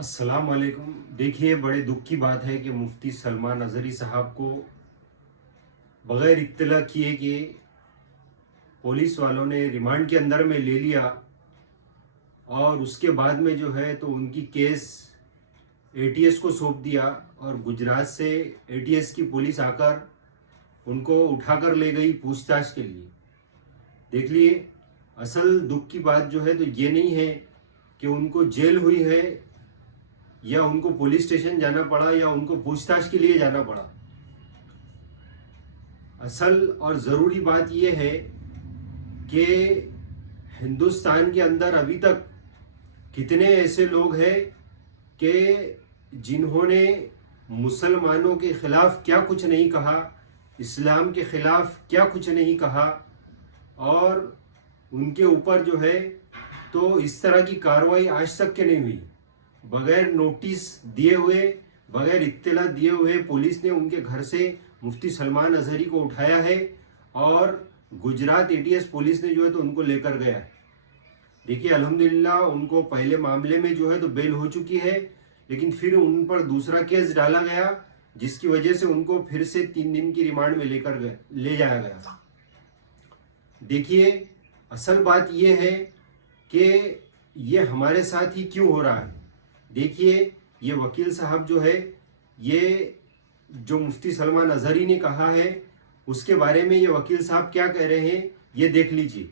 अस्सलाम वालेकुम। देखिए, बड़े दुख की बात है कि मुफ्ती सलमान अजहरी साहब को बगैर इत्तला किए कि पुलिस वालों ने रिमांड के अंदर में ले लिया और उसके बाद में जो है तो उनकी केस एटीएस को सौंप दिया और गुजरात से एटीएस की पुलिस आकर उनको उठाकर ले गई पूछताछ के लिए। देख लिए, असल दुख की बात जो है तो ये नहीं है कि उनको जेल हुई है या उनको पुलिस स्टेशन जाना पड़ा या उनको पूछताछ के लिए जाना पड़ा। असल और ज़रूरी बात यह है कि हिंदुस्तान के अंदर अभी तक कितने ऐसे लोग हैं कि जिन्होंने मुसलमानों के ख़िलाफ़ क्या कुछ नहीं कहा, इस्लाम के ख़िलाफ़ क्या कुछ नहीं कहा, और उनके ऊपर जो है तो इस तरह की कार्रवाई आज तक के नहीं हुई। बगैर नोटिस दिए हुए, बगैर इत्तला दिए हुए पुलिस ने उनके घर से मुफ्ती सलमान अजहरी को उठाया है और गुजरात एटीएस पुलिस ने जो है तो उनको लेकर गया है। देखिए, अल्हम्दुलिल्लाह उनको पहले मामले में जो है तो बेल हो चुकी है, लेकिन फिर उन पर दूसरा केस डाला गया जिसकी वजह से उनको फिर से 3 दिन की रिमांड में ले जाया गया। देखिए, असल बात यह है कि ये हमारे साथ ही क्यों हो रहा है। देखिए, ये वकील साहब जो है, ये जो मुफ्ती सलमान अजहरी ने कहा है उसके बारे में ये वकील साहब क्या कह रहे हैं, ये देख लीजिए।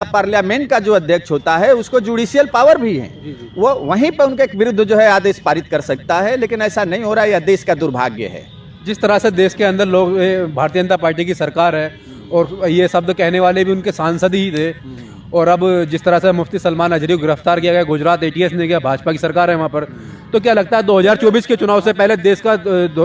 पार्लियामेंट का जो अध्यक्ष होता है उसको जुडिशियल पावर भी है, वो वहीं पर उनके विरुद्ध जो है आदेश पारित कर सकता है, लेकिन ऐसा नहीं हो रहा है। यह देश का दुर्भाग्य है। जिस तरह से देश के अंदर लोग भारतीय जनता पार्टी की सरकार है और ये शब्द कहने वाले भी उनके सांसद ही थे, और अब जिस तरह से मुफ्ती सलमान अजहरी को गिरफ्तार किया गया, गुजरात एटीएस ने किया, भाजपा की सरकार है वहाँ पर, तो क्या लगता है 2024 के चुनाव से पहले देश का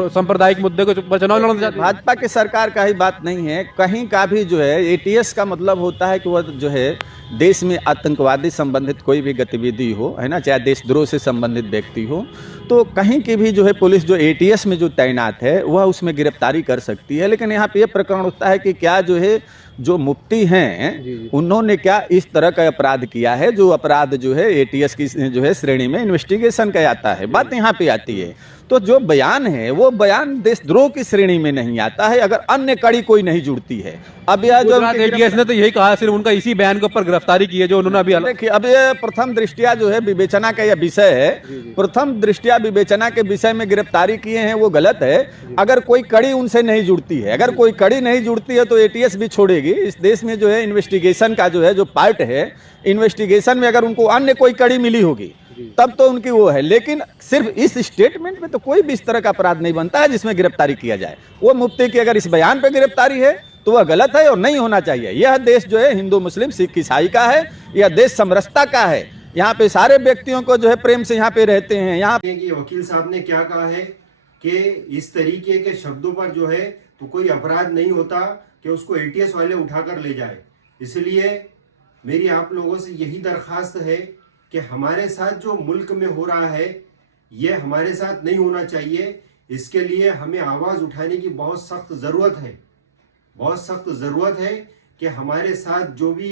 सांप्रदायिक मुद्दे को चुनाव लड़ना चाहते हैं? भाजपा की सरकार का ही बात नहीं है, कहीं का भी जो है एटीएस का मतलब होता है कि वह जो है देश में आतंकवादी संबंधित कोई भी गतिविधि हो, है ना, चाहे देशद्रोह से संबंधित व्यक्ति हो, तो कहीं की भी जो है पुलिस जो एटीएस में जो तैनात है वह उसमें गिरफ्तारी कर सकती है। लेकिन यहाँ पे यह प्रकरण होता है कि क्या जो है जो मुफ्ती हैं उन्होंने क्या इस तरह का अपराध किया है, जो अपराध जो है एटीएस की जो है श्रेणी में इन्वेस्टिगेशन का आता है। बात यहाँ पे आती है, तो जो बयान है वो बयान देशद्रोह की श्रेणी में नहीं आता है अगर अन्य कड़ी कोई नहीं जुड़ती है। अब यह जो एटीएस ने तो यही कहा, सिर्फ उनका इसी बयान के ऊपर गिरफ्तारी की है जो उन्होंने अभी। देखिए, अब ये प्रथम दृष्टिया जो है विवेचना का यह विषय है, प्रथम दृष्टिया विवेचना के विषय में गिरफ्तारी किए हैं वो गलत है अगर कोई कड़ी उनसे नहीं जुड़ती है। अगर कोई कड़ी नहीं जुड़ती है तो एटीएस भी छोड़ेगी। इस देश में जो है इन्वेस्टिगेशन का जो है जो पार्ट है, इन्वेस्टिगेशन में अगर उनको अन्य कोई कड़ी मिली होगी तब तो उनकी वो है, लेकिन सिर्फ इस स्टेटमेंट में तो कोई भी इस तरह का अपराध नहीं बनता है जिसमें गिरफ्तारी किया जाए। वो मुफ्ती की अगर इस बयान पे गिरफ्तारी है तो वह गलत है और नहीं होना चाहिए। यह देश जो है हिंदू मुस्लिम सिख ईसाई का है, यह देश समरसता का है, यहाँ पे सारे व्यक्तियों को जो है प्रेम से यहाँ पे रहते हैं। यहाँ वकील साहब ने क्या कहा है कि इस तरीके के शब्दों पर जो है तो कोई अपराध नहीं होता कि उसको एटीएस वाले उठाकर ले जाए। इसलिए मेरी आप लोगों से यही दरखास्त है कि हमारे साथ जो मुल्क में हो रहा है ये हमारे साथ नहीं होना चाहिए। इसके लिए हमें आवाज़ उठाने की बहुत सख्त ज़रूरत है, बहुत सख्त ज़रूरत है कि हमारे साथ जो भी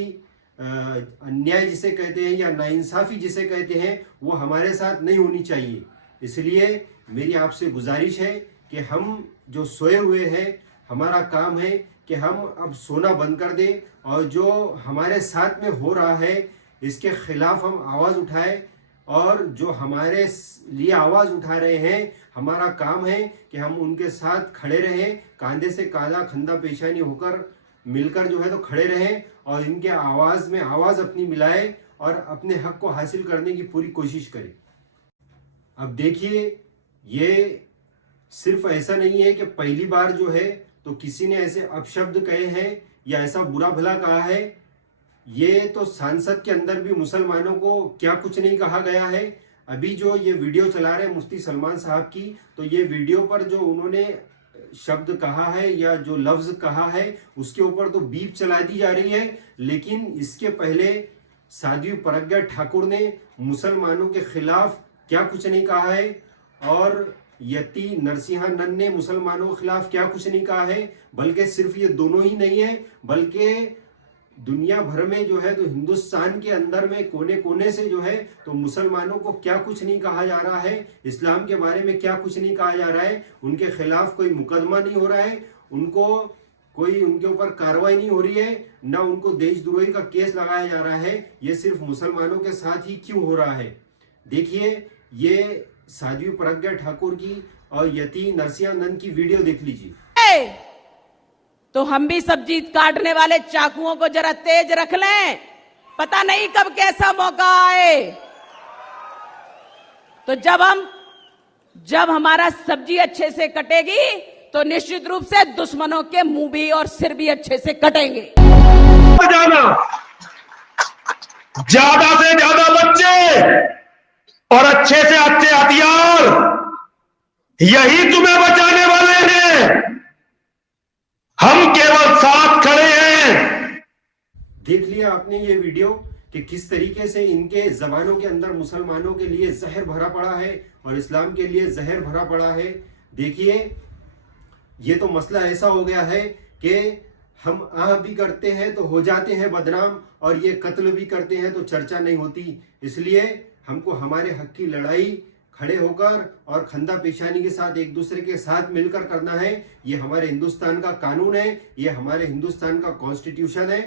अन्याय जिसे कहते हैं या नाइंसाफ़ी जिसे कहते हैं वो हमारे साथ नहीं होनी चाहिए। इसलिए मेरी आपसे गुजारिश है कि हम जो सोए हुए हैं, हमारा काम है कि हम अब सोना बंद कर दें और जो हमारे साथ में हो रहा है इसके खिलाफ हम आवाज़ उठाएं, और जो हमारे लिए आवाज़ उठा रहे हैं हमारा काम है कि हम उनके साथ खड़े रहें, कांधे से कांधा खंदा पेशानी होकर मिलकर जो है तो खड़े रहें और इनके आवाज़ में आवाज़ अपनी मिलाएं और अपने हक को हासिल करने की पूरी कोशिश करें। अब देखिए, ये सिर्फ ऐसा नहीं है कि पहली बार जो है तो किसी ने ऐसे अपशब्द कहे हैं या ऐसा बुरा भला कहा है। ये तो सांसद के अंदर भी मुसलमानों को क्या कुछ नहीं कहा गया है। अभी जो ये वीडियो चला रहे हैं मुफ्ती सलमान साहब की, तो ये वीडियो पर जो उन्होंने शब्द कहा है या जो लफ्ज कहा है उसके ऊपर तो बीप चला दी जा रही है, लेकिन इसके पहले साध्वी प्रज्ञा ठाकुर ने मुसलमानों के खिलाफ क्या कुछ नहीं कहा है और यति नरसिंहानंद ने मुसलमानों के खिलाफ क्या कुछ नहीं कहा है। बल्कि सिर्फ ये दोनों ही नहीं है, बल्कि दुनिया भर में जो है तो हिंदुस्तान के अंदर में कोने कोने से जो है तो मुसलमानों को क्या कुछ नहीं कहा जा रहा है, इस्लाम के बारे में क्या कुछ नहीं कहा जा रहा है, उनके खिलाफ कोई मुकदमा नहीं हो रहा है, उनके ऊपर कार्रवाई नहीं हो रही है, ना उनको देशद्रोही का केस लगाया जा रहा है। ये सिर्फ मुसलमानों के साथ ही क्यों हो रहा है? देखिए, ये साध्वी प्रज्ञा ठाकुर की और यति नरसिंहानंद की वीडियो देख लीजिए। तो हम भी सब्जी काटने वाले चाकुओं को जरा तेज रख लें, पता नहीं कब कैसा मौका आए। तो जब हमारा सब्जी अच्छे से कटेगी तो निश्चित रूप से दुश्मनों के मुंह भी और सिर भी अच्छे से कटेंगे। ज्यादा से ज्यादा बच्चे और अच्छे से अच्छे हथियार, यही तुम्हें बचाने वाले हैं। हम केवल साथ खड़े हैं। देख लिया आपने ये वीडियो कि किस तरीके से इनके जबानों के अंदर मुसलमानों के लिए जहर भरा पड़ा है और इस्लाम के लिए जहर भरा पड़ा है। देखिए, ये तो मसला ऐसा हो गया है कि हम आह भी करते हैं तो हो जाते हैं बदनाम, और ये कत्ल भी करते हैं तो चर्चा नहीं होती। इसलिए हमको हमारे हक की लड़ाई खड़े होकर और खंदा पेशानी के साथ एक दूसरे के साथ मिलकर करना है। ये हमारे हिंदुस्तान का कानून है, ये हमारे हिंदुस्तान का कॉन्स्टिट्यूशन है।